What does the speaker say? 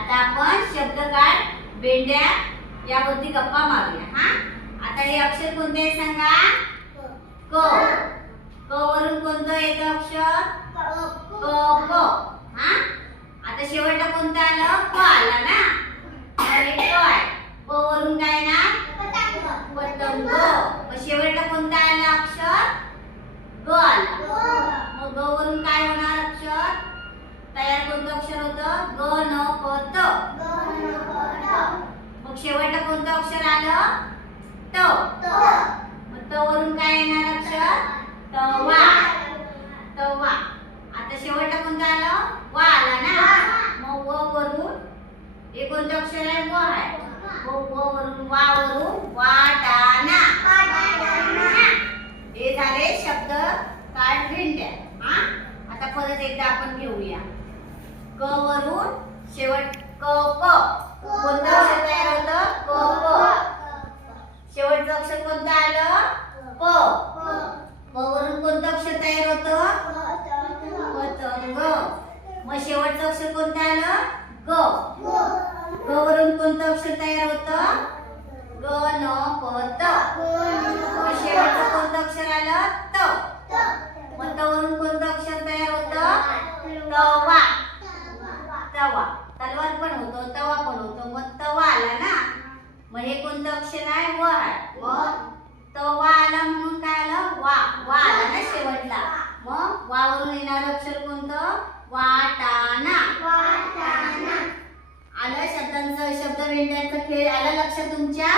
आता आपण शब्दकाळ भेंड्या यावरती गप्पा मारूया. हा, आता हे अक्षर कोणते आहे सांगा. क. क वरून कोणतं येतं अक्षर. क क. हा, आता शेवटला कोणतं आलं. क आला ना. हे क आहे. प वरून काय ना. पतंग. मग शेवटला कोणतं आलं अक्षर. ग आला. मग ग वरून काय होणार अक्षर. तयार कोणतं अक्षर होतं. ग न प त. मग शेवटला कोणतं अक्षर आलं. त. मग त वरून काय येणार अक्षर. तवा. तवा. आता शेवटला कोणतं आलं. वा आला ना. मग व वरून हे कोणतं अक्षर आहे. व आहे. व वरून वा वरून वाटाणा. हे झाले शब्द काळ भेंड्या. हा, आता परत एकदा आपण घेऊया. क वरून शेवट क प. कोणतं अक्षर तयार होतं. क प. शेवटचं अक्षर कोणतं आलं. प. प वरून कोणतं अक्षर तयार होतं. पतंग. मग शेवटचं अक्षर कोणतं आलं. ग. ग वरून कोणतं अक्षर तयार होतं. ग न प त. मग शेवटचं कोणतं अक्षर आलं. त. मग त वरून कोणतं अक्षर तयार होतं. तवा. तवा. तलवार पण होतो. तवा पण होतो. मग तवा आला ना. मग हे कोणतं अक्षर आहे. व आहे. मग तवा आला म्हणून काय आलं. वा. वा आला ना शेवटला. मग वा वरून येणारं अक्षर कोणतं. वाटाणा. आलं शब्दांचं शब्द भेंड्यांचा खेळ आला लक्षात तुमच्या.